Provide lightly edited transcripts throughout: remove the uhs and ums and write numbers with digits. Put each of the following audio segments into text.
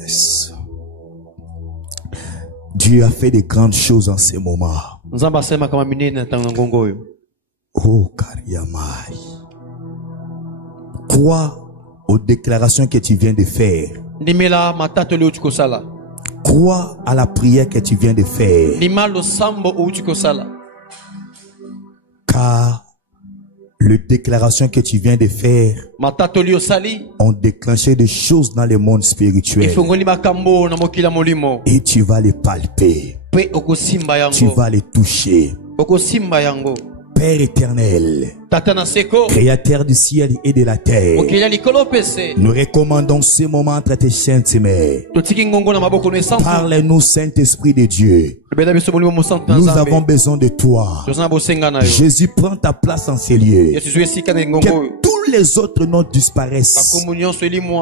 Yes. Dieu a fait de grandes choses en ces moments. Oh, Kariamai. Crois aux déclarations que tu viens de faire. Crois à la prière que tu viens de faire. Car les déclarations que tu viens de faire ont déclenché des choses dans le monde spirituel. Et tu vas les palper. Tu vas les toucher. Père éternel, Créateur du ciel et de la terre, nous recommandons ce moment entre tes saintes mains. Parle-nous, Saint-Esprit de Dieu. Nous avons besoin de toi. Jésus, prends ta place en ces lieux. Que tous les autres noms disparaissent.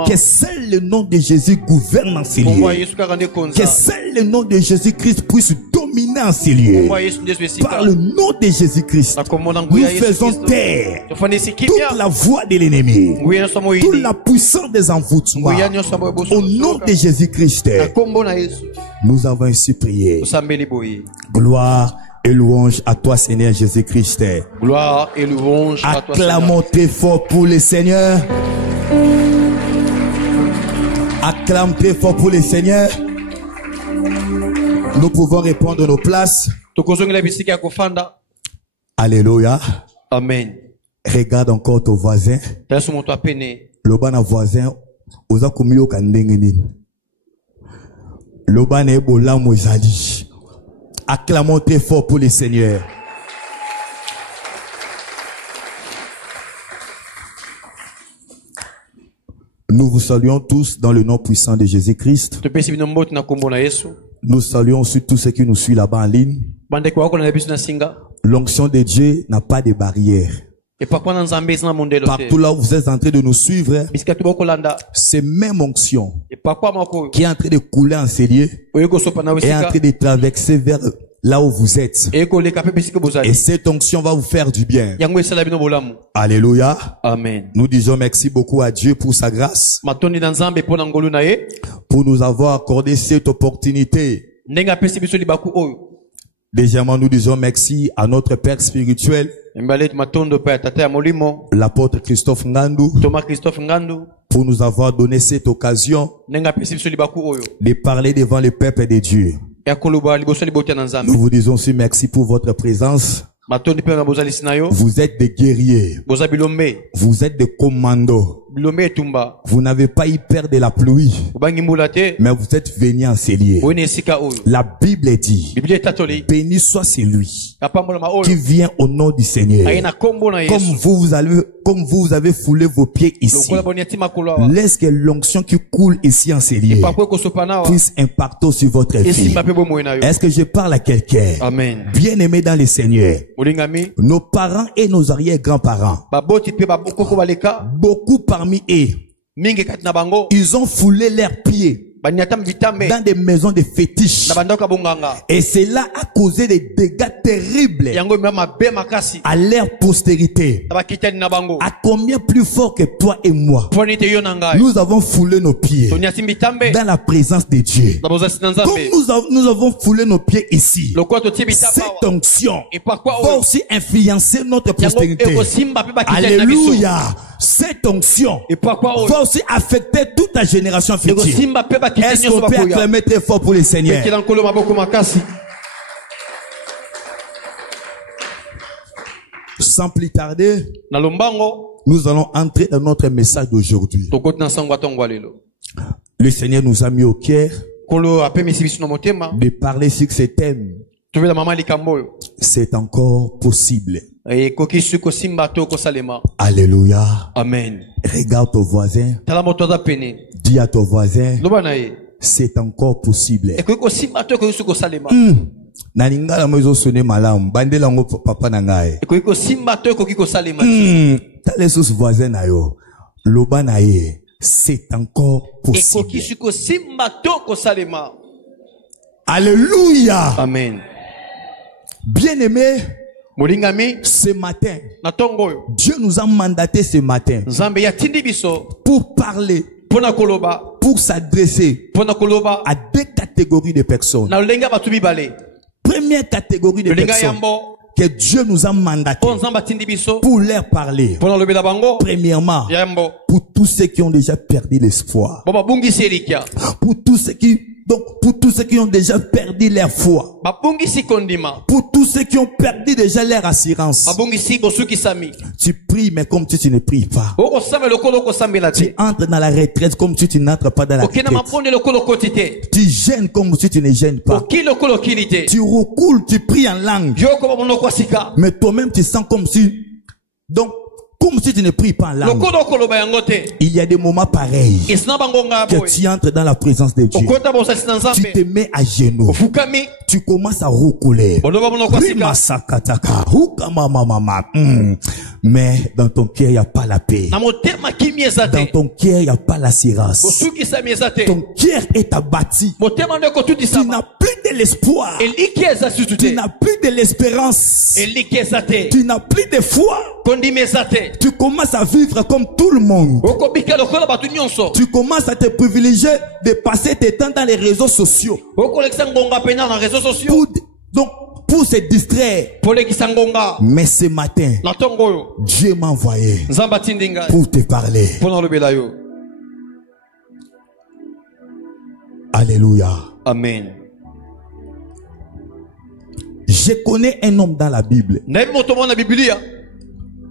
Que seul le nom de Jésus gouverne en ces lieux. Que seul le nom de Jésus-Christ puisse dominer en ces lieux. Par le nom de Jésus-Christ, nous faisons taire toute la voix de l'ennemi, toute la puissance des envoûtements. Au nom de Jésus-Christ, nous avons ainsi prié. Gloire et louange à toi, Seigneur Jésus-Christ. Gloire et louange à toi, Seigneur. Acclamons très fort pour le Seigneur. Acclame très fort pour le Seigneur. Nous pouvons répondre à nos places. Alléluia. Amen. Regarde encore ton voisin. Le bon voisin, oza kumio kandengeni. Le bon ebola moizali. Acclamons très fort pour le Seigneur. Nous vous saluons tous dans le nom puissant de Jésus-Christ. Nous saluons aussi tous ceux qui nous suivent là-bas en ligne. L'onction de Dieu n'a pas de barrière. Partout là où vous êtes en train de nous suivre, c'est même onction qui est en train de couler en ces lieux et en train de traverser vers là où vous êtes. Et cette onction va vous faire du bien. Alléluia. Amen. Nous disons merci beaucoup à Dieu pour sa grâce, pour nous avoir accordé cette opportunité. Deuxièmement, nous disons merci à notre Père spirituel, l'apôtre Christophe Ngandu, pour nous avoir donné cette occasion de parler devant le peuple de Dieu. Nous vous disons aussi merci pour votre présence. Vous êtes des guerriers. Vous êtes des commandos. Vous n'avez pas eu peur de la pluie, mais vous êtes venus en ces lieux. La Bible dit, béni soit celui qui vient au nom du Seigneur. Comme vous avez foulé vos pieds ici, laisse que l'onction qui coule ici en ces lieux puisse impacter sur votre vie. Est-ce que je parle à quelqu'un? Bien aimé dans le Seigneur, nos parents et nos arrière-grands-parents, beaucoup parmi eux, ils ont foulé leurs pieds dans des maisons de fétiches. Et cela a causé des dégâts terribles à leur postérité. À combien plus fort que toi et moi, nous avons foulé nos pieds dans la présence de Dieu. Comme nous avons foulé nos pieds ici, cette onction va aussi influencer notre postérité. Alléluia. Cette onction va aussi affecter toute la génération future. Est-ce qu'on peut acclamer très fort pour le Seigneur? Sans plus tarder, nous allons entrer dans notre message d'aujourd'hui. Le Seigneur nous a mis au cœur de parler sur ce thème. C'est encore possible. Alléluia. Amen. Regarde ton voisin. Dis à ton voisin, c'est encore possible. Nalingala mozo sonné malam. Bandela ngo papa nangaye. T'as les sous voisins na yo. Loba na ye. C'est encore possible. Alléluia. Amen. Bien-aimé, ce matin, Dieu nous a mandaté ce matin pour parler, pour s'adresser à deux catégories de personnes. Première catégorie de personnes que Dieu nous a mandaté pour leur parler. Premièrement, pour tous ceux qui ont déjà perdu l'espoir. Pour tous ceux qui ont déjà perdu leur foi. Pour tous ceux qui ont perdu déjà leur assurance. Tu pries mais comme si tu ne pries pas. Tu entres dans la retraite comme si tu n'entres pas dans la retraite. Tu gênes comme si tu ne gênes pas. Tu recoules, tu pries en langue. Mais toi-même tu sens comme si... Donc, comme si tu ne pries pas en langue. Il y a des moments pareils que tu entres dans la présence de Dieu. Tu te mets à genoux. Tu commences à roucouler. Mais dans ton cœur, il n'y a pas la paix. Dans ton cœur, il n'y a pas l'assurance. Ton cœur est abattu. Tu n'as plus de l'espoir. Tu n'as plus de l'espérance. Tu n'as plus de foi. Tu commences à vivre comme tout le monde. Tu commences à te privilégier de passer tes temps dans les réseaux sociaux. Pour se distraire. Mais ce matin, Dieu m'a envoyé pour te parler. Alléluia. Amen. Je connais un homme dans la Bible.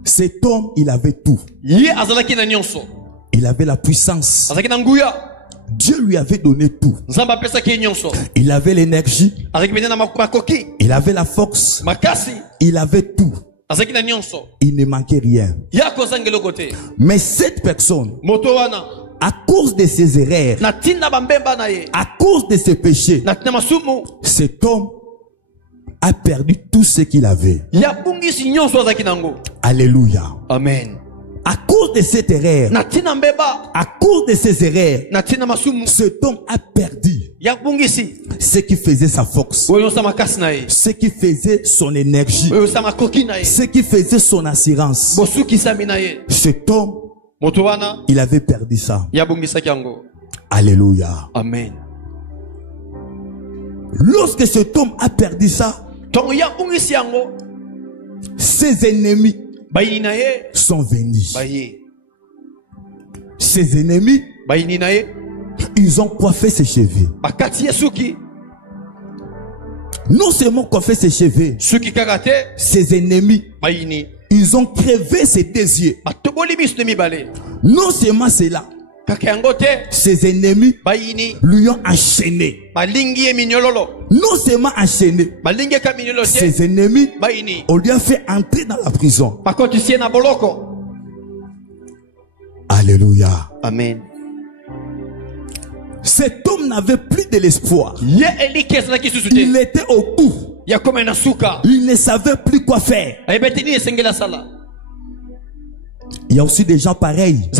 Cet homme, il avait tout. Il avait la puissance. Dieu lui avait donné tout. Il avait l'énergie. Il avait la force. Il avait tout. Il ne manquait rien. Mais cette personne, à cause de ses erreurs, à cause de ses péchés, cet homme a perdu tout ce qu'il avait. Alléluia. Amen. À cause de cette erreur, à cause de ses erreurs, cet homme a perdu ce qui faisait sa force, ce qui faisait son énergie, ce qui faisait son assurance. Cet homme, il avait perdu ça. Alléluia. Amen. Lorsque cet homme a perdu ça, ses ennemis sont venus. Ses ennemis, ils ont coiffé ses cheveux. Non seulement coiffé ses cheveux, ses ennemis, ils ont crevé ses deux yeux. Non seulement cela, ses ennemis lui ont enchaîné. Non seulement enchaîné, ses ennemis, on lui a fait entrer dans la prison. Alléluia. Amen. Cet homme n'avait plus de l'espoir. Il était au bout. Il ne savait plus quoi faire. Il y a aussi des gens pareils.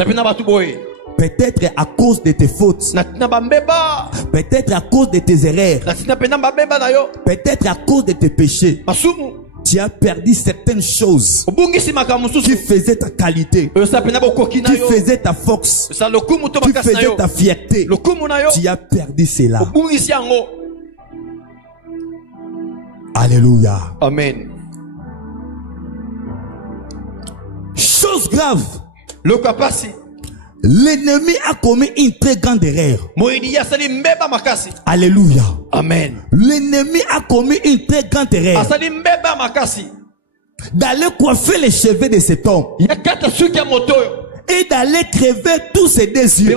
Peut-être à cause de tes fautes. Peut-être à cause de tes erreurs. Peut-être à cause de tes péchés. Tu as perdu certaines choses qui faisaient ta qualité, qui faisaient ta force, qui faisaient ta fierté. Tu as perdu cela. Alléluia. Amen. Chose grave. L'ennemi a commis une très grande erreur. Alléluia. Amen. L'ennemi a commis une très grande erreur d'aller coiffer les cheveux de cet homme et d'aller crever tous ses deux yeux.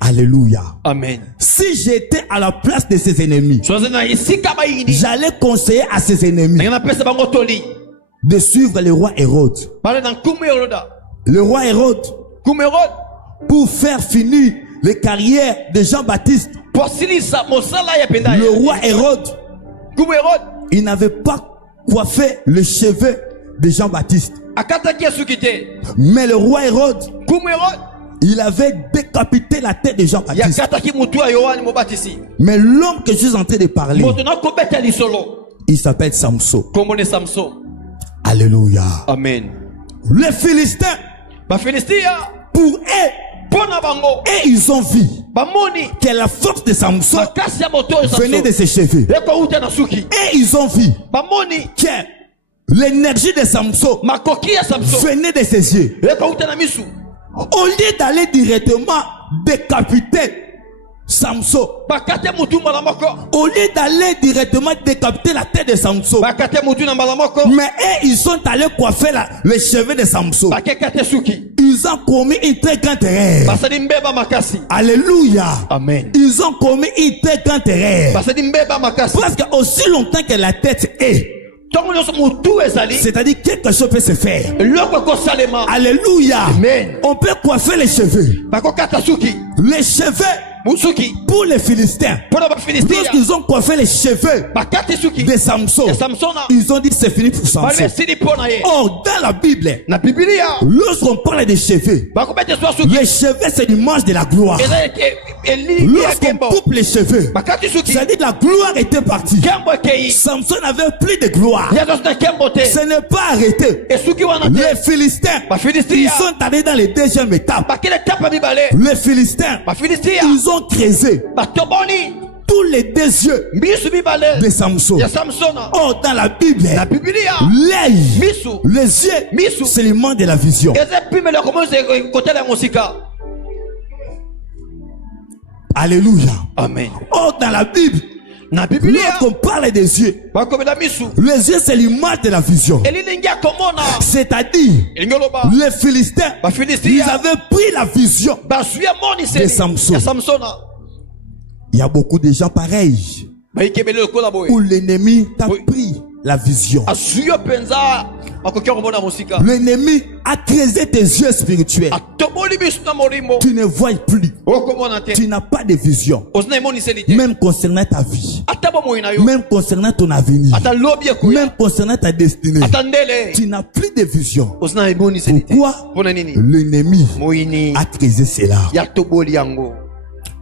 Alléluia. Amen. Si j'étais à la place de ses ennemis, j'allais conseiller à ses ennemis de suivre le roi Hérode. Le roi Hérode, pour faire finir les carrières de Jean-Baptiste. Le roi Hérode, il n'avait pas coiffé le cheveu de Jean-Baptiste. Mais le roi Hérode, il avait décapité la tête de Jean-Baptiste. Mais l'homme que je suis en train de parler, il s'appelle Samson. Alléluia. Amen. Les Philistins, pour eux, Et ils ont vu que la force de Samson venait de ses cheveux. Et ils ont vu que l'énergie de Samson venait de ses yeux. Au lieu d'aller directement décapiter Samson, au lieu d'aller directement décapiter la tête de Samson, mais ils sont allés coiffer les cheveux de Samson. Ils ont commis une très grande erreur. Alléluia. Amen. Ils ont commis une très grande erreur. Parce que aussi longtemps que la tête est, c'est-à-dire quelque chose peut se faire. Alléluia. Amen. On peut coiffer les cheveux. Les cheveux pour les Philistins. Lorsqu'ils ont coiffé les cheveux de Samson, ils ont dit c'est fini pour Samson. Or dans la Bible, lorsqu'on parle des cheveux, les cheveux c'est l'image de la gloire. Lorsqu'on coupe les cheveux, c'est-à-dire que la gloire était partie. Samson n'avait plus de gloire. Ce n'est pas arrêté. Les Philistins, ils sont allés dans les deuxième étape. Les Philistins, ils ont creusé tous les deux yeux de Samson. Or dans la Bible, l'œil, les yeux, c'est le monde de la vision. Alléluia. Amen. Or dans la Bible, lorsqu'on parle des yeux, les yeux c'est l'image de la vision. C'est-à-dire, les Philistins, ils avaient pris la vision de Samson. Il y a beaucoup de gens pareils où l'ennemi t'a pris la vision. L'ennemi a creusé tes yeux spirituels. Tu ne vois plus. Tu n'as pas de vision. Même concernant ta vie. Même concernant ton avenir. Même concernant ta destinée. Tu n'as plus de vision. Pourquoi? L'ennemi a creusé cela.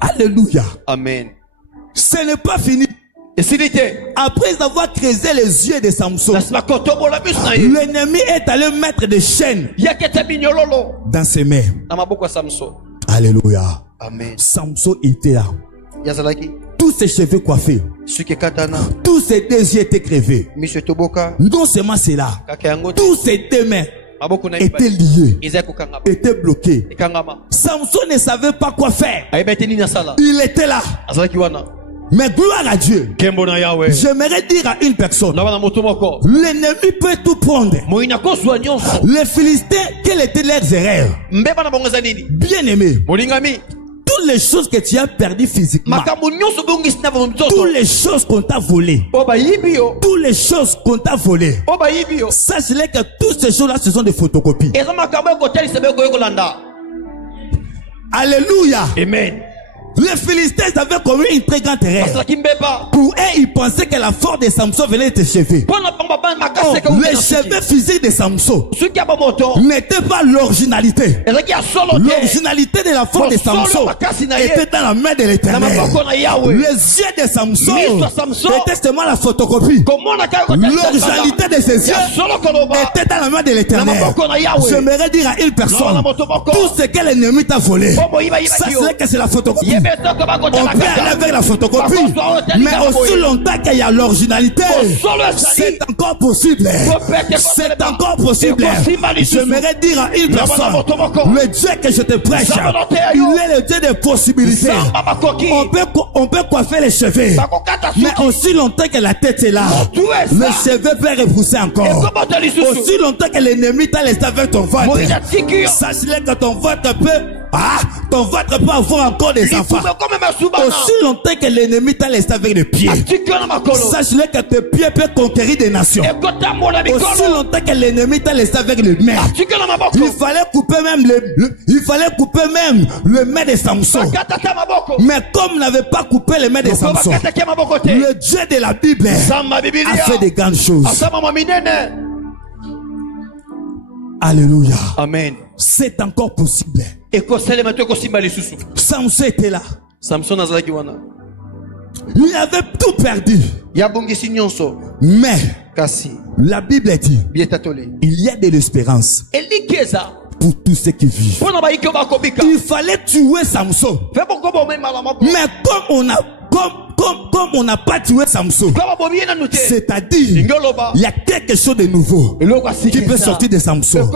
Alléluia. Amen. Ce n'est pas fini. Après avoir creusé les yeux de Samson, l'ennemi est allé mettre des chaînes dans ses mains. Alléluia. Amen. Samson était là. Tous ses cheveux coiffés, tous ses deux yeux étaient crevés. Non seulement cela, tous ses deux mains étaient liés, étaient bloqués. Samson ne savait pas quoi faire. Il était là. Mais gloire à Dieu. J'aimerais dire à une personne, l'ennemi peut tout prendre. Les Philistins, quelles étaient leurs erreurs? Bien aimé, toutes les choses que tu as perdues physiquement, toutes les choses qu'on t'a volées, toutes les choses qu'on t'a volées, sache-les que toutes ces choses-là, ce sont des photocopies. Alléluia. Amen. Les Philistins avaient commis une très grande erreur. Pour eux, ils pensaient que la force de Samson venait de ses cheveux. Les cheveux physiques de Samson n'étaient pas l'originalité. L'originalité de la force de Samson était dans la main de l'Éternel. Les yeux de Samson étaient seulement la photocopie. L'originalité de ses yeux était dans la main de l'Éternel. J'aimerais dire à une personne, tout ce que l'ennemi t'a volé, ça c'est que c'est la photocopie. On peut aller avec la photocopie, mais aussi longtemps qu'il y a l'originalité, c'est encore possible. C'est encore possible. J'aimerais dire à une personne, le Dieu que je te prêche, il est le Dieu des possibilités. On peut coiffer les cheveux, mais aussi longtemps que la tête est là, le cheveu peut repousser encore. Aussi longtemps que l'ennemi t'a laissé avec ton ventre, sache-le que ton ventre peut avoir encore des enfants. Aussi longtemps que l'ennemi t'a laissé avec les pieds, sache-le que tes pieds peuvent conquérir des nations. Aussi longtemps que l'ennemi t'a laissé avec les mains, il fallait couper même le main de Samson. Mais comme il n'avait pas coupé les mains de Samson, le Dieu de la Bible a fait de grandes choses. Alléluia. Amen. C'est encore possible. Samson était là. Il avait tout perdu. Mais la Bible dit, il y a de l'espérance pour tous ceux qui vivent. Il fallait tuer Samson. Mais comme on n'a pas tué Samson, c'est-à-dire il y a quelque chose de nouveau qui peut sortir de Samson.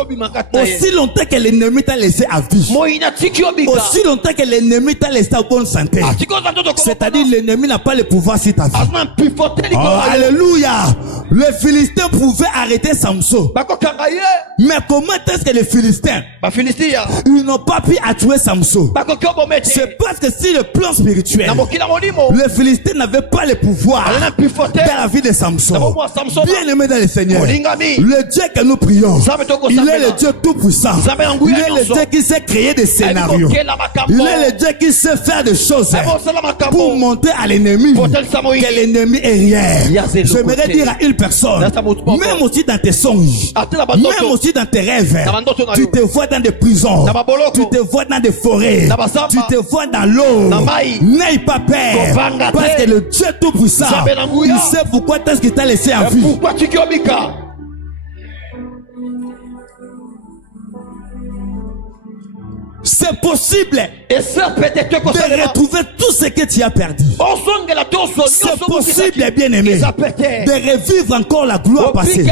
Aussi longtemps que l'ennemi t'a laissé à vie, aussi longtemps que l'ennemi t'a laissé à bonne santé, c'est-à-dire l'ennemi n'a pas le pouvoir sur ta vie. Oh, alléluia. Les Philistins pouvaient arrêter Samson, mais comment est-ce que les Philistins ils n'ont pas pu tuer Samson? C'est parce que si le plan spirituel, les Philistins n'avaient pas le pouvoir dans la vie de Samson. Bien aimé dans le Seigneur, le Dieu que nous prions, il est le Dieu tout puissant. Il est le Dieu qui sait créer des scénarios. Il est le Dieu qui sait faire des choses pour montrer à l'ennemi que l'ennemi est rien. J'aimerais dire à une personne, même aussi dans tes songes, même aussi dans tes rêves, tu te vois dans des prisons, tu te vois dans des forêts, tu te vois dans l'eau. N'aie pas peur, parce que le Dieu tout puissant, il sait pourquoi est-ce qu'il t'a laissé en vie. C'est possible de retrouver tout ce que tu as perdu. C'est possible, bien aimé, de revivre encore la gloire passée.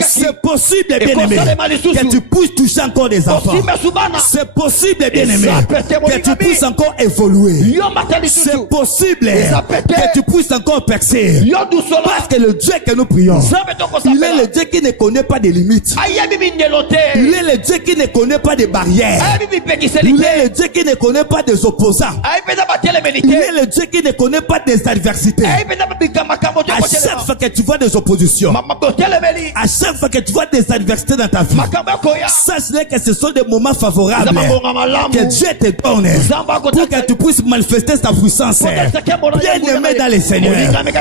C'est possible, bien aimé, que tu puisses toucher encore des enfants. C'est possible, bien aimé, que tu puisses encore évoluer. C'est possible que tu puisses encore percer. Parce que le Dieu que nous prions, il est le Dieu qui ne connaît pas de limites. Il est le Dieu qui ne connaît pas de barrières. Il est le Dieu qui ne connaît pas des opposants. Il est le Dieu qui ne connaît pas des adversités. À chaque fois que tu vois des oppositions, à chaque fois que tu vois des adversités dans ta vie, sache que ce sont des moments favorables que Dieu te donne pour que tu puisses manifester sa puissance. Bien aimé dans le Seigneur,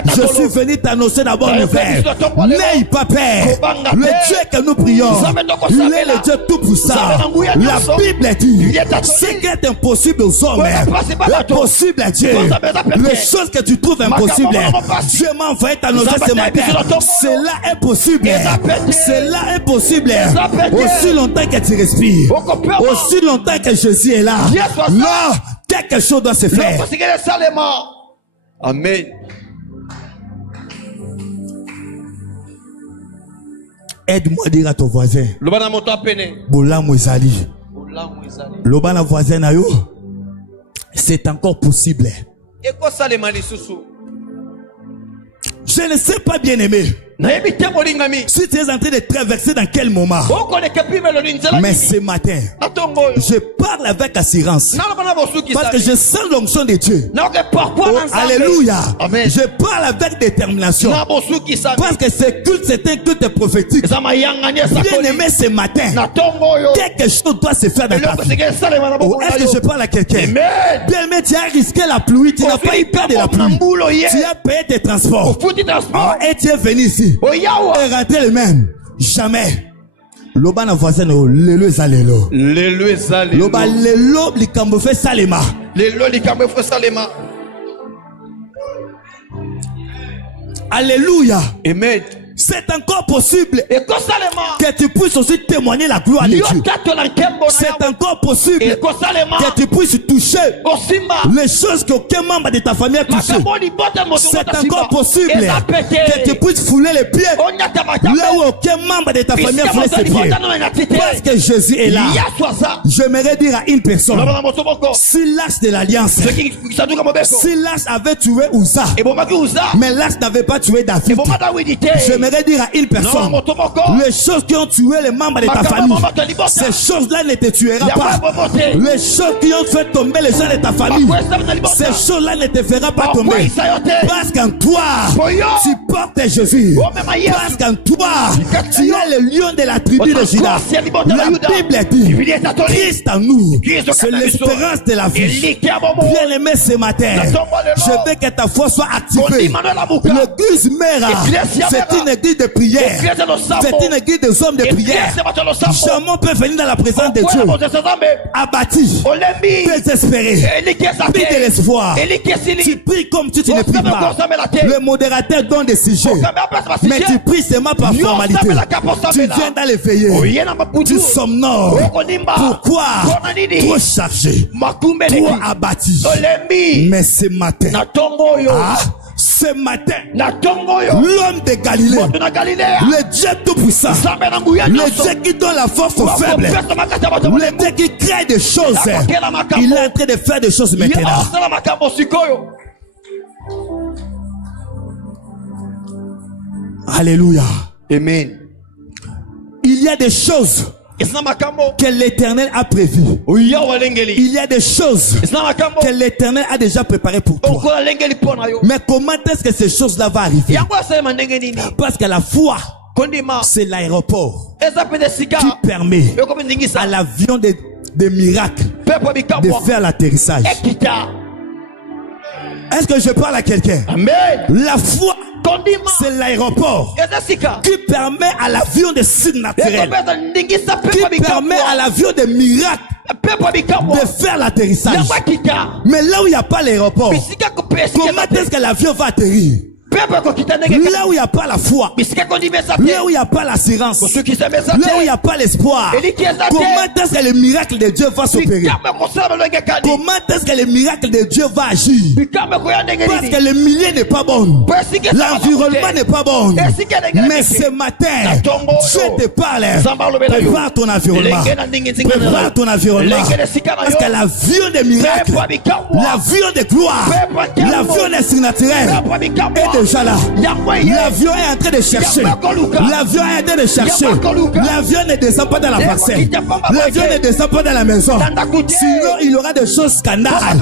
je suis venu t'annoncer la bonne nouvelle. N'aie pas peur. Le Dieu que nous prions, il est le Dieu tout puissant. La Bible dit, ce qui est impossible aux hommes est possible à Dieu. Les choses que tu trouves impossibles, Dieu m'a envoyé t'annoncer ce matin. Cela est possible. Cela est possible. Aussi longtemps que tu respires, aussi longtemps que Jésus est là, non, quelque chose doit se faire. Amen. Aide-moi à dire à ton voisin, Bola Mouizali. L'obana voisin na yo, c'est encore possible. Je ne sais pas, bien aimé, si tu es en train de traverser dans quel moment, mais ce matin, je parle avec assurance parce que je sens l'onction de Dieu. Oh, alléluia. Amen. Je parle avec détermination parce que ce culte, c'est un culte prophétique. Bien aimé, ce matin, quelque chose doit se faire dans ta vie. Oh, est-ce que je parle à quelqu'un? Bien aimé, tu as risqué la pluie, tu n'as pas eu peur de la pluie, tu as payé tes transports, et tu es venu ici et rentrer le même. Jamais. Loba na voisin no lelo zalelo. Lelo zalelo. Loba lelo likambo fe salema. Lelo likambo fe salema. Alléluia. Amen. C'est encore possible que tu puisses aussi témoigner la gloire de Dieu. C'est encore possible que tu puisses toucher les choses qu'aucun membre de ta famille a touché. C'est encore possible que tu puisses fouler les pieds là où aucun membre de ta famille a foulé ses pieds. Parce que Jésus est là. J'aimerais dire à une personne, si l'arche de l'alliance, si l'arche avait tué Uza, mais l'arche n'avait pas tué David, j'aimerais dire à une personne, les choses qui ont tué les membres de ta famille, ces choses-là ne te tueront pas. Les choses qui ont fait tomber les gens de ta famille, ces choses-là ne te feront pas tomber. Parce qu'en toi, tu portes Jésus. Parce qu'en toi, tu es le lion de la tribu de Juda. La Bible dit, Christ en nous, c'est l'espérance de la vie. Bien aimé, ce matin, je veux que ta foi soit activée. L'église mère, c'est une église de prière. C'est une église des hommes de prière. Jamais on peut venir dans la présence de Dieu abattu, désespéré, pris de l'espoir. Tu pries comme tu ne pries pas. Le modérateur donne des sujets, mais tu pries seulement par formalité. Tu viens dans les veillées, tu somnores. Pourquoi? Trop chargé, trop abattu. Mais ce matin, ce matin, l'homme de Galilée, le Dieu tout-puissant, le Dieu qui donne la force aux faibles, le Dieu qui crée des choses, il est en train de faire des choses maintenant. Alléluia. Amen. Il y a des choses que l'Éternel a prévues. Il y a des choses que l'Éternel a déjà préparées pour toi. Mais comment est-ce que ces choses-là vont arriver? Parce que la foi, c'est l'aéroport qui permet à l'avion de miracles de faire l'atterrissage. Est-ce que je parle à quelqu'un? La foi, c'est l'aéroport qui permet à l'avion de signes naturels, qui permet à l'avion de miracles de faire l'atterrissage. Mais là où il n'y a pas l'aéroport, comment est-ce que l'avion va atterrir? Là où il n'y a pas la foi, là où il n'y a pas l'assurance, là où il n'y a pas l'espoir, comment est-ce que le miracle de Dieu va s'opérer? Comment est-ce que le miracle de Dieu va agir? Parce que le milieu n'est pas bon, l'environnement n'est pas bon. Mais ce matin, Dieu te parle. Prépare ton environnement. Prépare ton environnement. Parce que l'avion des miracles, l'avion de gloire, l'avion des surnaturels est déjà là. L'avion est en train de chercher. L'avion est en train de chercher. L'avion ne descend pas dans la parcelle. L'avion ne descend pas dans la maison. Sinon, il y aura des choses scandales.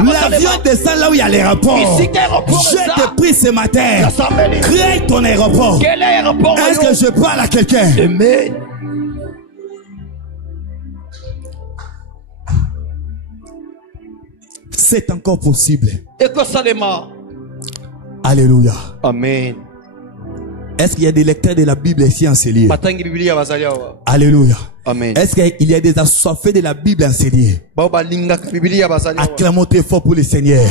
L'avion descend là où il y a l'aéroport. Je te prie ce matin, crée ton aéroport. Est-ce que je parle à quelqu'un? C'est encore possible. Alléluia. Amen. Est-ce qu'il y a des lecteurs de la Bible ici enseignés? Alléluia. Amen. Est-ce qu'il y a des assoiffés de la Bible enseignés? Acclamons très fort pour le Seigneur.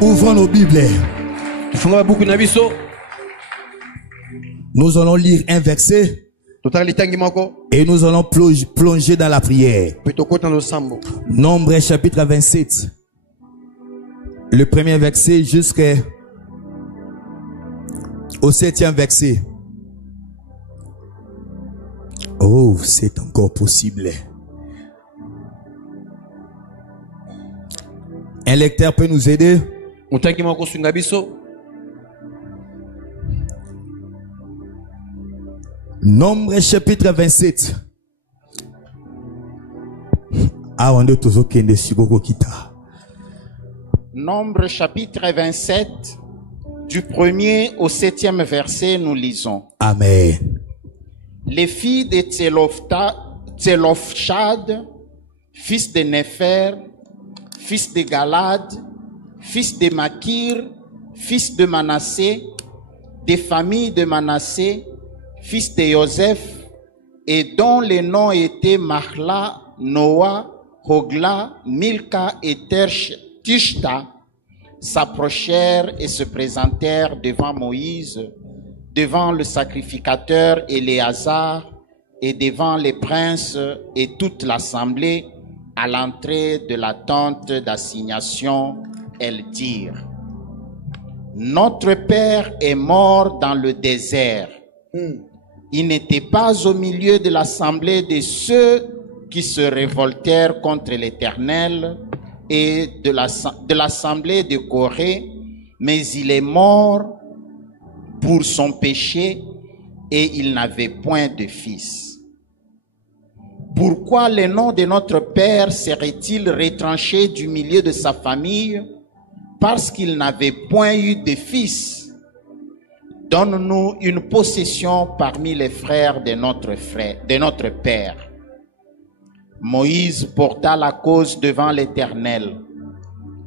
Ouvrons nos Bibles. Nous allons lire un verset et nous allons plonger dans la prière. Nombre chapitre 27. Le premier verset jusqu'au 7e verset. Oh, c'est encore possible. Un lecteur peut nous aider? Nombre chapitre 27. Nombre chapitre 27, du 1er au 7e verset, nous lisons. Amen. Les filles de Tselofchad, fils de Népher, fils de Galad, fils de Makir, fils de Manassé, des familles de Manassé, fils de Joseph, et dont les noms étaient Mahla, Noah, Hogla, Milka et Tishta, s'approchèrent et se présentèrent devant Moïse, devant le sacrificateur Éléazar et devant les princes et toute l'assemblée à l'entrée de la tente d'assignation. Elles dirent: notre père est mort dans le désert. Il n'était pas au milieu de l'assemblée de ceux qui se révoltèrent contre l'Éternel et de l'assemblée de Corée, mais il est mort pour son péché et il n'avait point de fils. Pourquoi le nom de notre père serait-il retranché du milieu de sa famille? Parce qu'il n'avait point eu de fils. Donne-nous une possession parmi les frères de notre père. Moïse porta la cause devant l'Éternel,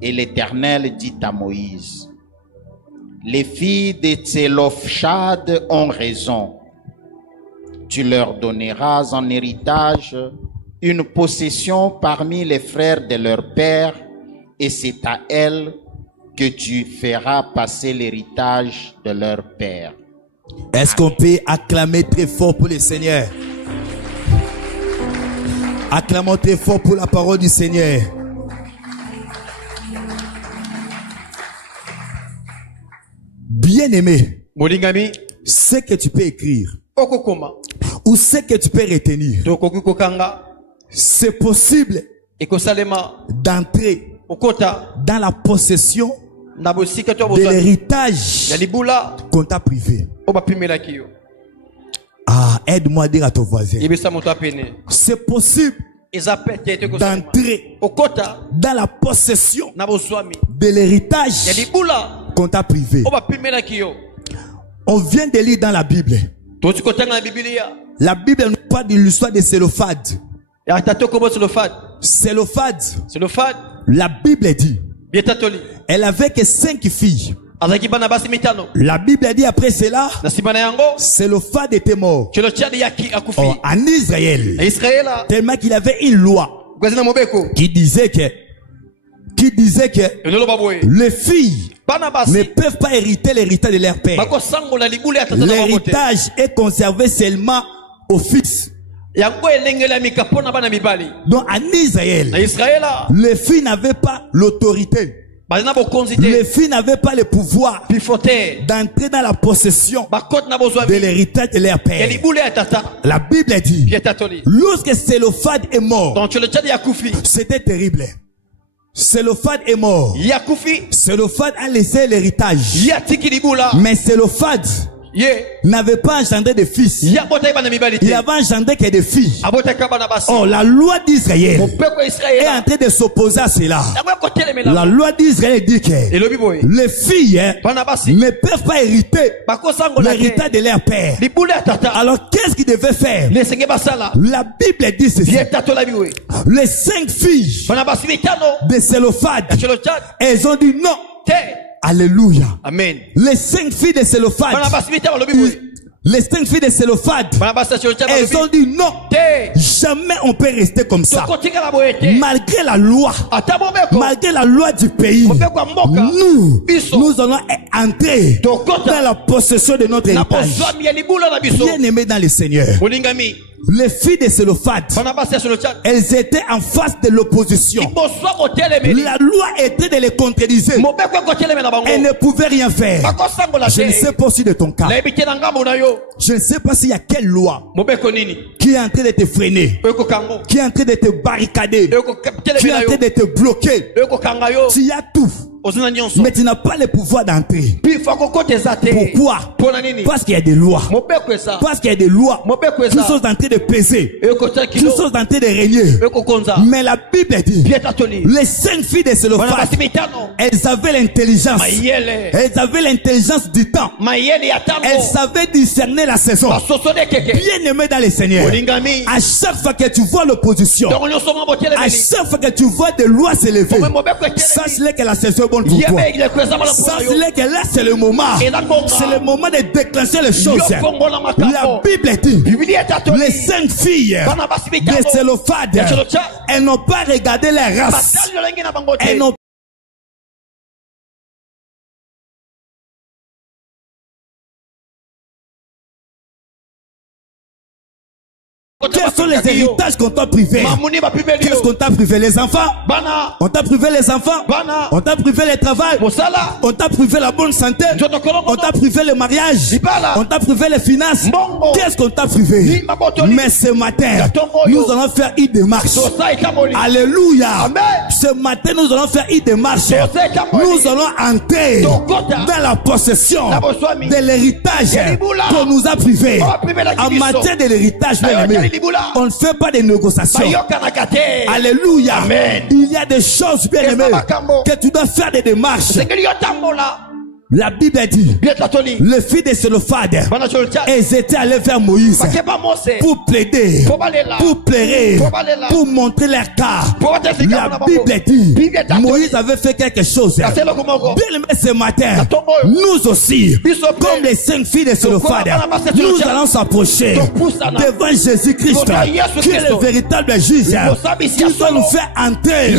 et l'Éternel dit à Moïse: Les filles de Tselofshad ont raison. Tu leur donneras en héritage une possession parmi les frères de leur père, et c'est à elles que tu feras passer l'héritage de leur père. Est-ce qu'on peut acclamer très fort pour le Seigneur? Acclamons très fort pour la parole du Seigneur. Bien-aimé, ce que tu peux écrire ou ce que tu peux retenir, c'est possible d'entrer dans la possession de l'héritage qu'on t'a privé. Ah, aide-moi à dire à ton voisin. C'est possible d'entrer dans la possession de l'héritage qu'on t'a privé. On vient de lire dans la Bible. La Bible nous parle de l'histoire de Sélophade. Sélophade, la Bible dit, elle avait que 5 filles. La Bible dit après cela, Sélophade était mort. Oh, en Israël, tellement qu'il avait une loi qui disait que les filles ne peuvent pas hériter l'héritage de leur père. L'héritage est conservé seulement aux fils. Donc en Israël, les filles n'avaient pas l'autorité. Les filles n'avaient pas le pouvoir d'entrer dans la possession de l'héritage de leur père. La Bible dit, lorsque Sélophade est mort, c'était terrible. Sélophade est mort. Sélophade a laissé l'héritage. Mais Sélophade n'avait pas engendré de fils. Il avait engendré que des filles. Oh, la loi d'Israël est en train de s'opposer à cela. La loi d'Israël dit que les filles ne peuvent pas hériter l'héritage de leur père. Alors qu'est-ce qu'ils devaient faire? La Bible dit ceci. Les 5 filles de Sélophade, elles ont dit non. Alléluia. Amen. Les 5 filles de Sélophade, elles ont dit non. Jamais on peut rester comme ça. Malgré la loi du pays, nous allons entrer dans la possession de notre héritage. Bien aimé dans le Seigneur. Les filles de Sélophade, elles étaient en face de l'opposition. La loi était de les contredire. Elles ne pouvaient rien faire. Je ne sais pas si de ton cas. Je ne sais pas s'il y a quelle loi qui est en train de te freiner, qui est en train de te barricader, qui est en train de te bloquer. Tu y as tout, mais tu n'as pas le pouvoir d'entrer. Pourquoi? Parce qu'il y a des lois. Parce qu'il y a des lois qui sont en train de peser, qui sont en train de régner. Mais la Bible dit, les 5 filles de Sélophade, elles avaient l'intelligence. Elles avaient l'intelligence du temps. Elles savaient discerner la saison. Bien aimé dans le Seigneur, à chaque fois que tu vois l'opposition, à chaque fois que tu vois des lois s'élever, sache-le que la saison est bonne pour toi. Sache-le que là c'est le moment. C'est le moment de déclencher les choses. La Bible dit, les 5 filles de Sélophade, elles n'ont pas regardé leur race. Elles n'ont Quels sont les héritages qu'on t'a privé? Qu'est-ce qu'on t'a privé? Les enfants? On t'a privé les enfants? On t'a privé le travail? On t'a privé la bonne santé? On t'a privé le mariage? On t'a privé les finances? Qu'est-ce qu'on t'a privé? Mais ce matin, nous allons faire une démarche. Alléluia. Ce matin, nous allons faire une démarche. Nous allons entrer dans la possession de l'héritage qu'on nous a privé. En matière de l'héritage, bien aimé, on ne fait pas de négociations. Alléluia. Amen. Il y a des choses, bien aimées, que tu dois faire des démarches. La Bible dit, le fils de Sélophade, ils étaient allés vers Moïse pour plaider, pour plaider, pour montrer leur cas. La Bible dit, Moïse avait fait quelque chose. Bien aimé ce matin, nous aussi, comme les 5 filles de Sélophade, nous allons s'approcher devant Jésus-Christ, qui est le véritable juge, qui va nous faire entrer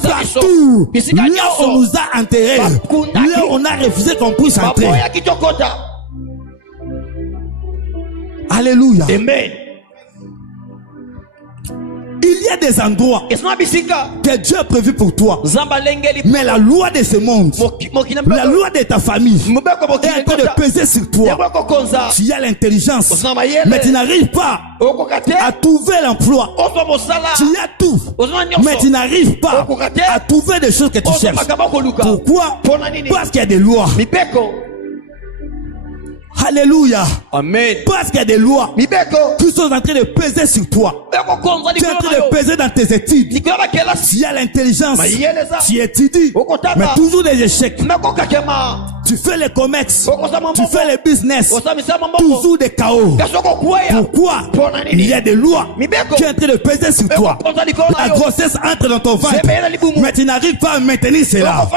partout là où on nous a enterrés, là où on a refusé qu'on puisse entrer. Alléluia. Amen. Il y a des endroits que Dieu a prévu pour toi. Mais la loi de ce monde, la loi de ta famille est en train de peser sur toi. Tu as l'intelligence, mais tu n'arrives pas à trouver l'emploi. Tu as tout, mais tu n'arrives pas à trouver des choses que tu cherches. Pourquoi? Parce qu'il y a des lois. Alléluia. Amen. Parce qu'il y a des lois qui sont en train de peser sur toi. Tu es en train de peser dans tes études. Tu as l'intelligence, tu étudies, mais toujours des échecs. Tu fais les commerces, tu fais les business, toujours des chaos. Pourquoi? Il y a des lois qui sont en train de peser sur toi. La grossesse entre dans ton ventre, mais tu n'arrives pas à maintenir cela.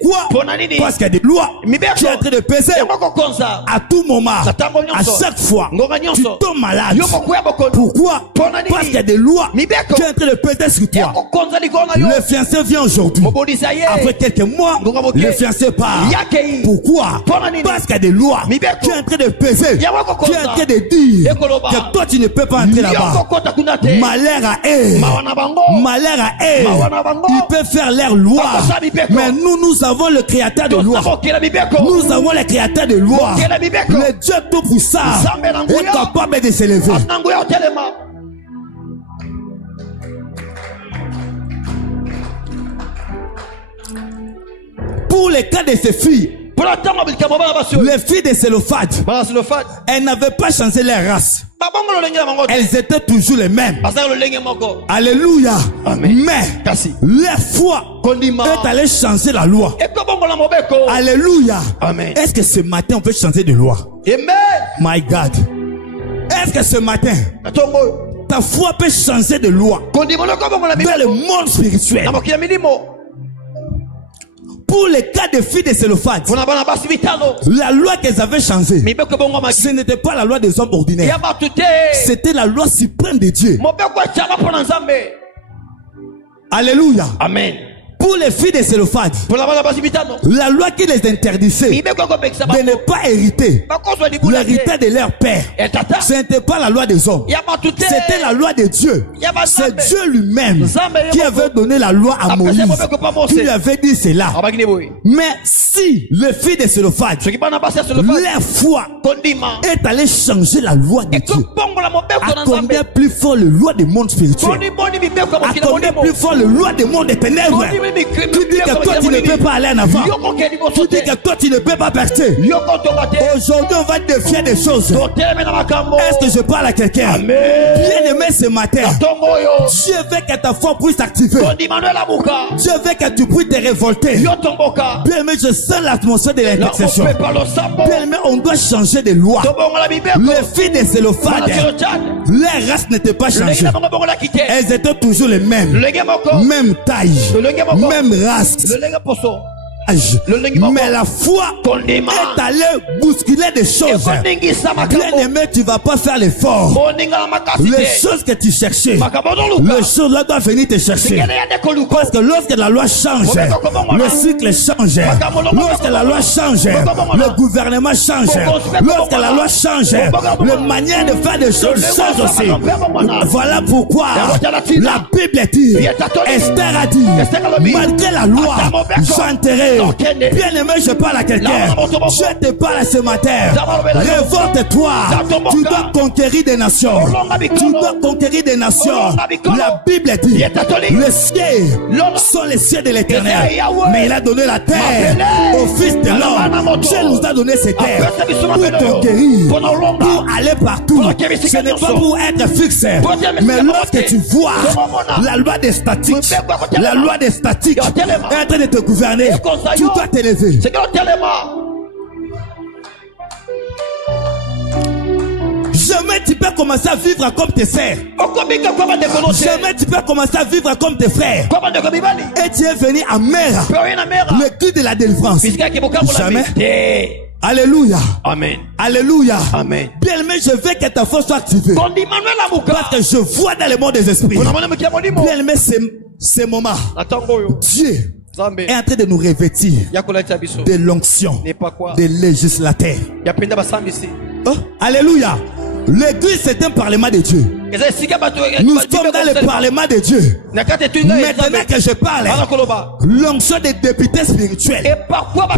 Pourquoi? Parce qu'il y a des lois qui sont en train de peser à tout moment, à chaque fois. Tu tombes malade. Pourquoi? Parce qu'il y a des lois qui sont en train de peser sur toi. Le fiancé vient aujourd'hui. Après quelques mois, le fiancé part. Pourquoi? Parce qu'il y a des lois qui sont en train de peser, qui sont en train de dire que toi tu ne peux pas entrer là-bas. Malheur à eux, malheur à eux. Ils peuvent faire leur loi, mais nous avons le créateur de loi. Nous avons le créateur de loi. Le Dieu tout puissant est capable de s'élever. Pour les cas de ces filles, les filles de Sélophade, elles n'avaient pas changé leur race. Elles étaient toujours les mêmes. Alléluia. Amen. Mais leur foi est allée changer la loi. Alléluia. Amen. Est-ce que ce matin on peut changer de loi? Amen. My God. Est-ce que ce matin ta foi peut changer de loi dans le monde spirituel? Pour les cas de filles de Sélophade, la loi qu'elles avaient changée, ce n'était pas la loi des hommes ordinaires. C'était la loi suprême de Dieu. Alléluia. Amen. Pour les filles de Sélophade, la loi qui les interdisait de ne pas hériter l'héritage de leur père, ce n'était pas la loi des hommes, c'était la loi de Dieu. C'est Dieu lui-même qui avait donné la loi à Moïse, qui lui avait dit cela. Mais si les filles de Sélophade, leur foi est allée changer la loi de Dieu, à combien plus fort le loi du monde spirituel, à combien plus fort le loi du monde des ténèbres. Tu dis que toi tu ne peux pas aller en avant. Tu dis que toi tu ne peux pas percer. Aujourd'hui on va défier des choses. Est-ce que je parle à quelqu'un? Bien aimé ce matin, Dieu veut que ta foi puisse s'activer. Dieu veut que tu puisses te révolter. Bien aimé, je sens l'atmosphère de l'intercession. Bien aimé, on doit changer de loi. Les filles de Sélophade, leur race n'était pas changée. Elles étaient toujours les mêmes. Même taille, même race. Mais la foi est allée bousculer des choses. Bien aimé, tu vas pas faire l'effort. Les choses que tu cherchais, les choses là doivent venir te chercher. Parce que lorsque la loi change, le cycle change. Lorsque la loi change, le gouvernement change. Lorsque la loi change, la manière de faire des choses change aussi. Voilà pourquoi la Bible dit, Esther a dit, malgré la loi, j'enterrai. Bien aimé, je parle à quelqu'un. Je te parle ce matin. Révolte-toi. Tu dois conquérir des nations. Tu dois conquérir des nations. La Bible dit, les cieux sont les cieux de l'Éternel, mais il a donné la terre au Fils de l'homme. Dieu nous a donné ces terres pour conquérir, pour aller partout. Ce n'est pas pour être fixe. Mais lorsque tu vois la loi des statiques, la loi des statiques est en train de te gouverner, Tu dois t'élever. Jamais tu peux commencer à vivre comme tes frères. Jamais tu peux commencer à vivre comme tes frères. Et tu es venu à Mera, le cul de la délivrance. Jamais. Alléluia. Amen. Alléluia. Amen. Bien-aimé, je veux que ta force soit activée. Parce que je vois dans le monde des esprits. Bien-aimé, ces moments, Dieu est en train de nous revêtir de l'onction, de législateur. Oh, alléluia. L'église, c'est un parlement de Dieu. Nous sommes dans le parlement de Dieu. Maintenant que je parle, l'onction des députés spirituels,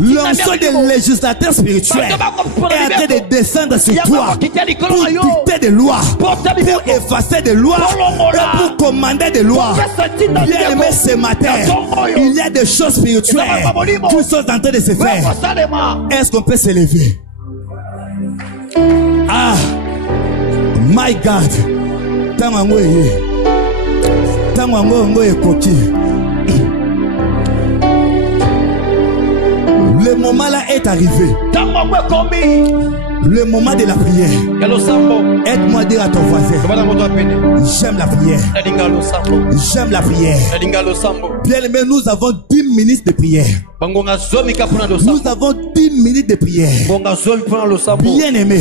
l'onction des législateurs spirituels est en train de descendre sur toi pour dicter des lois, pour effacer des lois et pour commander des lois. Bien aimé, ce matin, il y a des choses spirituelles qui sont en train de se faire. Est-ce qu'on peut s'élever? Ah, my God. Le moment là est arrivé. Le moment de la prière. Aide-moi à dire à ton voisin: j'aime la prière. J'aime la prière. Bien aimé, nous avons 10 minutes de prière. Nous avons 10 minutes de prière. Bien aimé,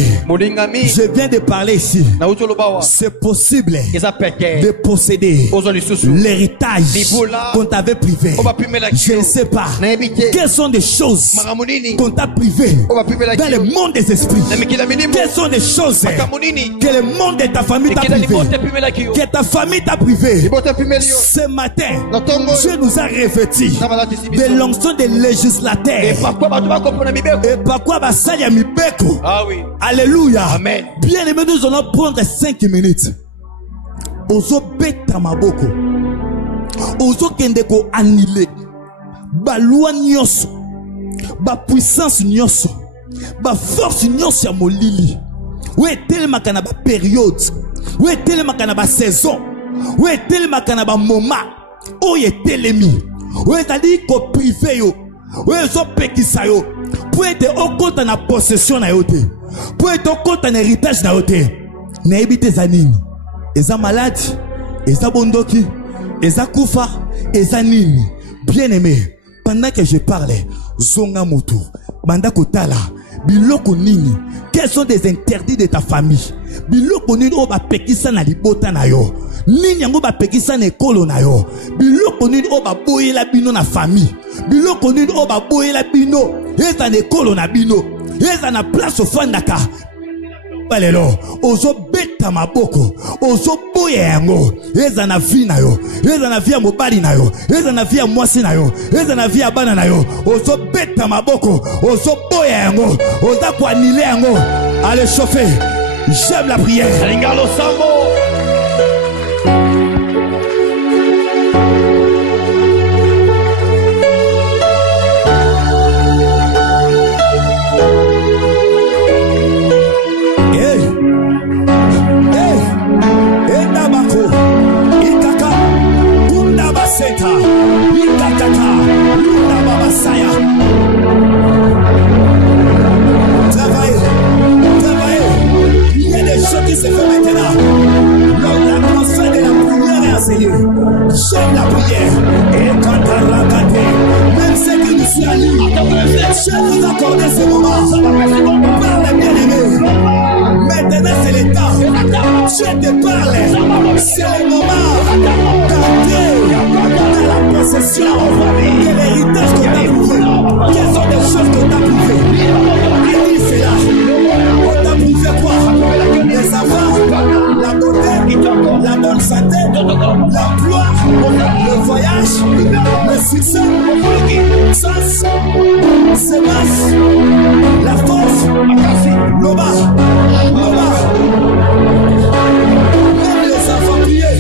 je viens de parler ici. C'est possible de posséder l'héritage qu'on t'avait privé. Je ne sais pas quelles sont des choses qu'on t'a privé dans le monde des esprits. Quelles sont les choses que le monde de ta famille t'a privé, que ta famille t'a privé? Ce matin, Dieu nous a revêtis de l'onction des législateurs. Et par quoi alléluia. Amen. Bien aimé, nous allons prendre 5 minutes. Ozo beta maboko, ozo kendeko annulé ba loi nyonso, ba puissance nyonso, ba force nyonso ya molili. Ouais tellement kana ba période, ouais tellement kana ba saison, ouais tellement kana ba moment. Oye telemi, ouais tadi ko privé yo, ouais zo pekisa yo, pour être au compte na possession na yote, pour être au compte na héritage na yote. Na ebite zanini, eza malade, eza bondoki, eza kufa, eza nini. Bien aimé, pendant que je parlais, zonga moto, banda kotala, biloko nini, quels sont des interdits de ta famille? Biloko nini oba pekisa na libota na yo, nini yango ba pekisa na ekolo na yo, biloko nini oba boyela bino na famille, biloko nini oba boyela bino eza na ekolo na bino, eza na place ofandaka. Balelo, ozo beta maboko, ozo boya yango, eza na vie na yo, eza na vie ya mobali na yo, eza na vie ya mwasi na yo, eza na vie ya bana na yo, ozo beta maboko, ozo boya yango, oza kwanile yango. Allez chauffer, j'aime la prière. Travaillez. Il y a des choses qui se font maintenant. L'atmosphère de la prière est enseignée. J'aime la prière. Et quand on l'a gâté, même ceux qui nous soignent, je vous accorde ce moment. Parlez bien aimé. Maintenant c'est le temps. Je te parle. C'est le moment d'entrer dans la possession de l'héritage qu'on t'a privé. Quelles sont les choses qu'on t'a privé? Il dit c'est là. On t'a privé quoi? Les enfants, la beauté, la bonne santé, l'emploi, le voyage, le succès, sens, semence, la force, l'oba. Même les enfants priés.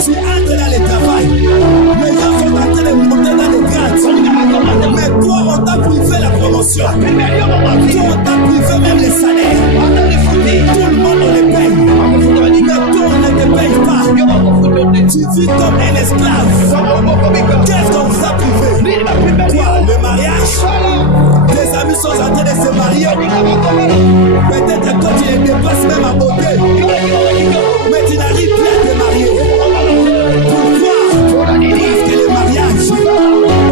Tu entres dans le travail. Les gens sont en train de monter dans les grades. Mais toi, on t'a privé la promotion. Toi, on t'a privé même les salaires. Tout le monde on les paye. Mais toi, on ne te paye pas. Tu vis comme un esclave. Qu'est-ce qu'on vous a privé? Toi, le mariage. Tes amis sont en train de se marier. Peut-être que toi, tu les dépasses même à beauté. Mais tu n'arrives plus à te marier. Pourquoi? Parce que le mariage,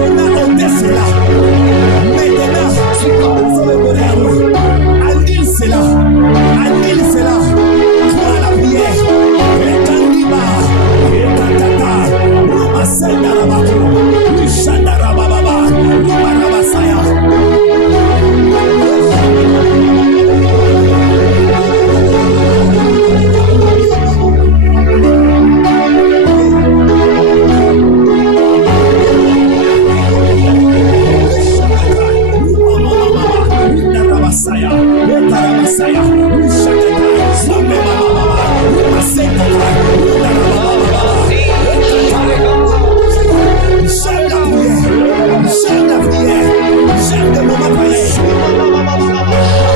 on a ôté cela. Maintenant, il faut le bonheur. Annule cela. Annule cela. Crois la prière. Et Kandiba. Et Tatata. Roma Senda Rabako. Rishanda Rabababa. Roma Rabasaya.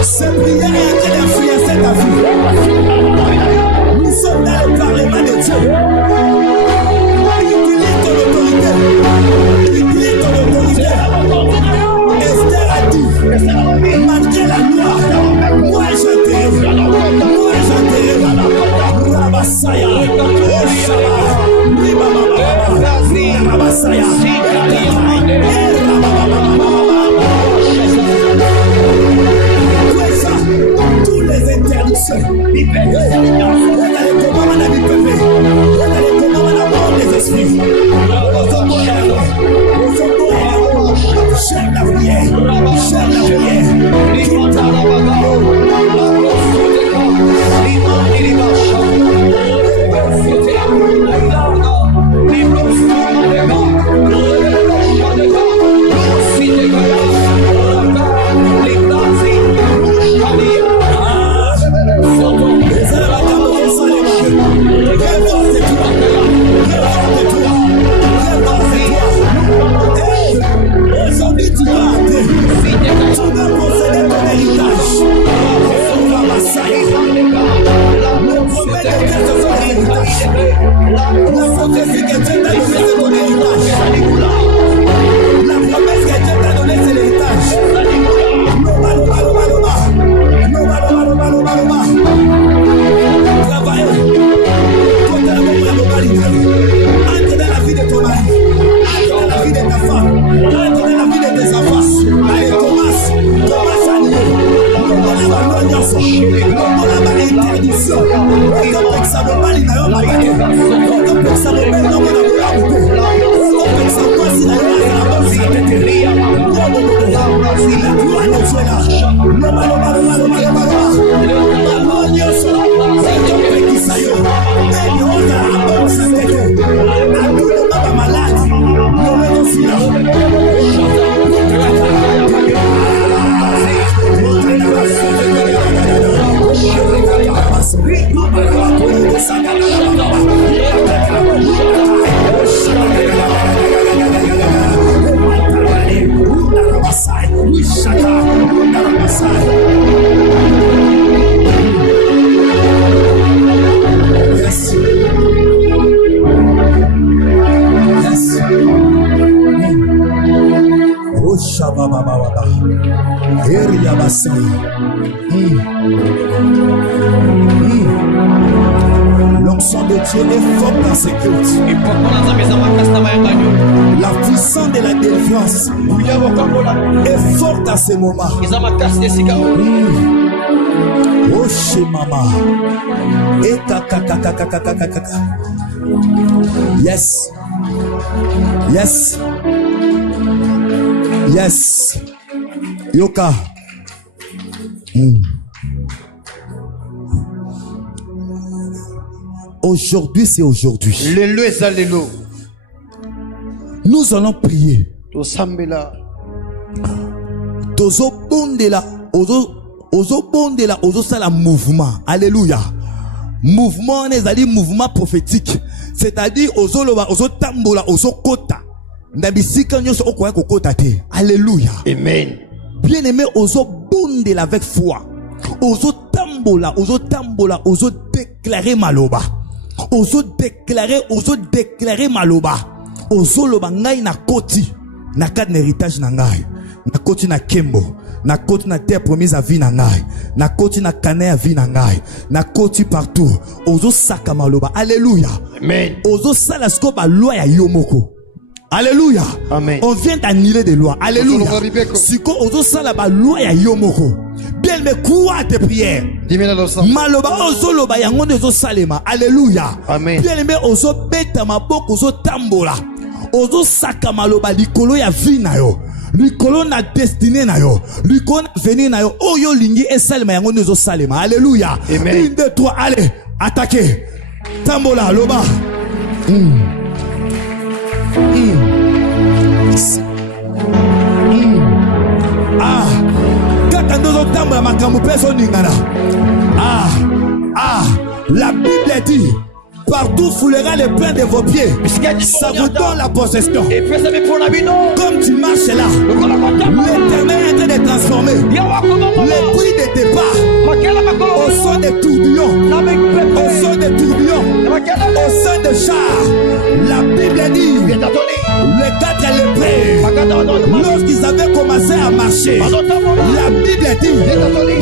Cette prière est en train d'influencer ta vie. Nous sommes dans le Parlement de Dieu. Utilise ton autorité. Utilise ton autorité. Esther a dit, malgré la loi, moi j'enterre. Moi j'enterre. Rabasaya. Oshaba. Rabasaya. Tous les interdictions. Regardez comment on a mis peuplé. Regardez comment on a mort les esprits. J'aime la prière. J'aime la prière. Aujourd'hui tu vas appeler. Tu vas posséder ton héritage. Le prophète de Dieu, ce sont les héritages. La prophétie que Dieu t'a donnée, c'est ton héritage. La promesse que Dieu t'a donnée, c'est l'héritage. Travaille. Entre dans la vie de ton mari. Entre dans la vie de ta femme. Entre dans la vie de tes enfants. Allez, commence à nier. On a interdiction. L'onction de Dieu est forte dans ces cultes. La puissance de la délivrance est forte à ces moments. Oh chez maman. Yes. Yes. Yes. Yoka. Aujourd'hui, c'est aujourd'hui. Nous allons prier. Tozo bondela. Ozo bonde la ozo sala mouvement. Alléluia. Mouvement nezali mouvement prophétique. C'est-à-dire ozo loba ozo tambola ozo kota. Nabisika nyonso okoya kokota te. Alléluia. Amen. Bien-aimé, ozo bonde la avec foi. Ozo tambola, ozo déclarer maloba. Ozo déclarer maloba. Ozo loba ngai na koti. Na cadre héritage na ngai. Na koti na kembo. Na koti na terre promise à vie na ngai. Na koti na kane à vie na ngai. Na koti partout. Ozo saka maloba. Alléluia. Amen. Ozo salasko ba loi ya yomoko. Alléluia. Amen. On vient d'annuler des lois. Alléluia. Siko ozo sala ba loi ya yomoko. Bien mais quoi tes prières. Maloba ozo loba yango ozo salema. Alléluia. Amen. Bien mais ozo beta maboko ozo tambola. Ozo saka maloba likolo ya vie na yo. Likolo na destiné na yo. Likolo na venir na yo. Oyo lingi esalema yango ozo salema. Alléluia. Amen. 1, 2, 3, allez, attaquez. Tambola loba. La Bible dit, partout foulera les plans de vos pieds, ça vous donne la possession. Comme tu marches là, l'Éternel est en train de transformer les bruits de départ au son des tourbillons, au son des tourbillons, au son des chars. La Bible dit, les 4 lépreux, lorsqu'ils avaient commencé à marcher, la Bible dit,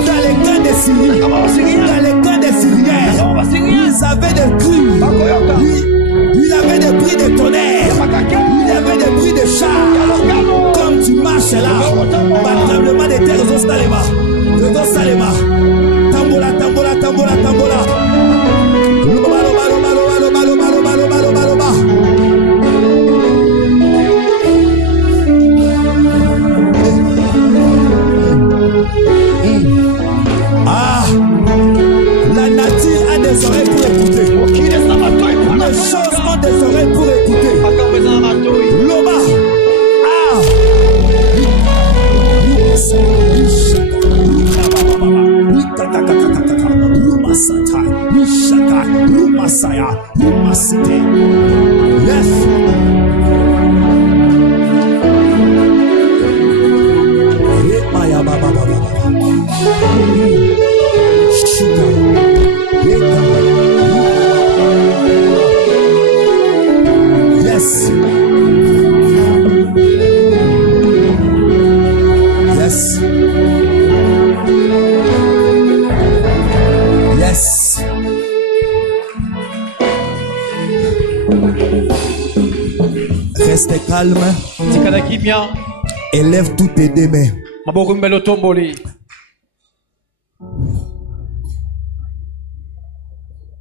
dans les camps des Syriens, dans les camps des Syriens, ils avaient des crues, il avait des bruits de tonnerre, il avait des bruits de chars. Comme tu marches là, tremblement de terre, Rezo Salema, tambola, tambola, tambola, tambola. La nature a des oreilles pour écouter. Les choses ont des oreilles pour écouter. Loba. Yes. Yes. Yes. Reste calme. Élève toutes tes deux mains.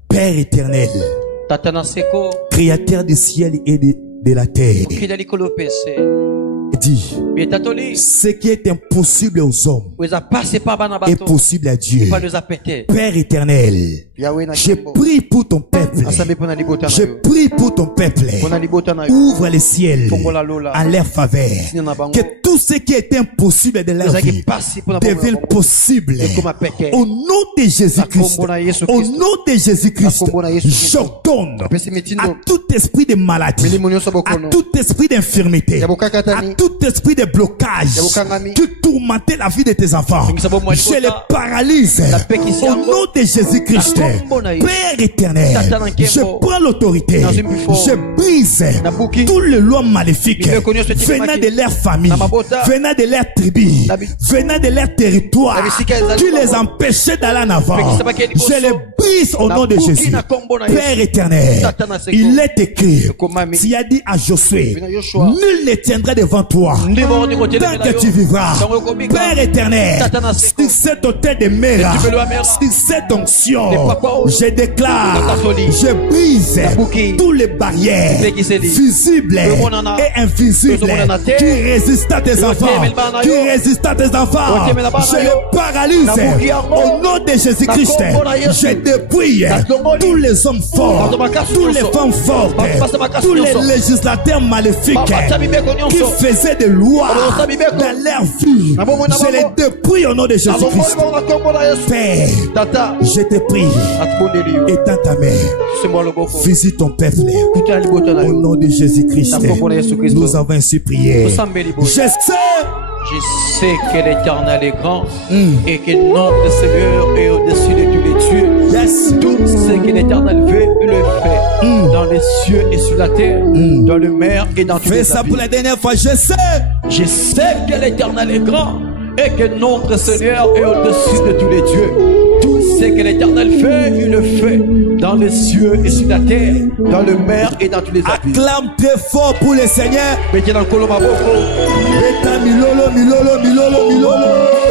Père éternel, créateur du ciel et de la terre, dit, ce qui est impossible aux hommes est possible à Dieu. Père éternel, je prie pour ton peuple. Je prie pour ton peuple. Ouvre les ciels en leur faveur. Que tout ce qui est impossible de leur vie devienne possible. Au nom de Jésus-Christ, au nom de Jésus-Christ, j'ordonne à tout esprit de maladie, à tout esprit d'infirmité, à tout esprit de blocage qui tourmentait la vie de tes enfants, je les paralyse au nom de Jésus-Christ. Père éternel, je prends l'autorité, je brise tous les lois maléfiques venant de leur famille, venant de leur tribu, venant de leur territoire, qui les empêchaient d'aller en avant. Je les brise au nom de Jésus. Père éternel, il est écrit, tu as dit à Josué, nul ne tiendra devant toi tant que tu vivras. Père éternel, sur cet autel de Mera, sur cette onction, je déclare, je brise tous les barrières visibles et invisibles qui résistent à tes enfants, qui résistent à tes enfants. Je les paralyse au nom de Jésus-Christ. Je dépouille tous les hommes forts, tous les femmes fortes, tous les législateurs maléfiques qui faisaient des lois dans leur vie prie. Je les dépouille au nom de Jésus-Christ. Père, je te prie. Étends ta main. Visite ton peuple. Au nom de Jésus-Christ. Nous avons ainsi prié. Je sais que l'Éternel est grand et que notre Seigneur est au-dessus de tous les dieux. Yes. Tout ce que l'Éternel veut, il le fait. Dans les cieux et sur la terre, dans le mer et dans tous les abysses. Fais ça pour la dernière fois. Je sais que l'Éternel est grand et que notre Seigneur est au-dessus de tous les dieux. Tout ce que l'Éternel fait, il le fait. Dans les cieux et sur la terre, dans le mer et dans tous les abysses. Acclame très fort pour le Seigneur. Mettez dans le colombo. Milolo, milolo, milolo, milolo.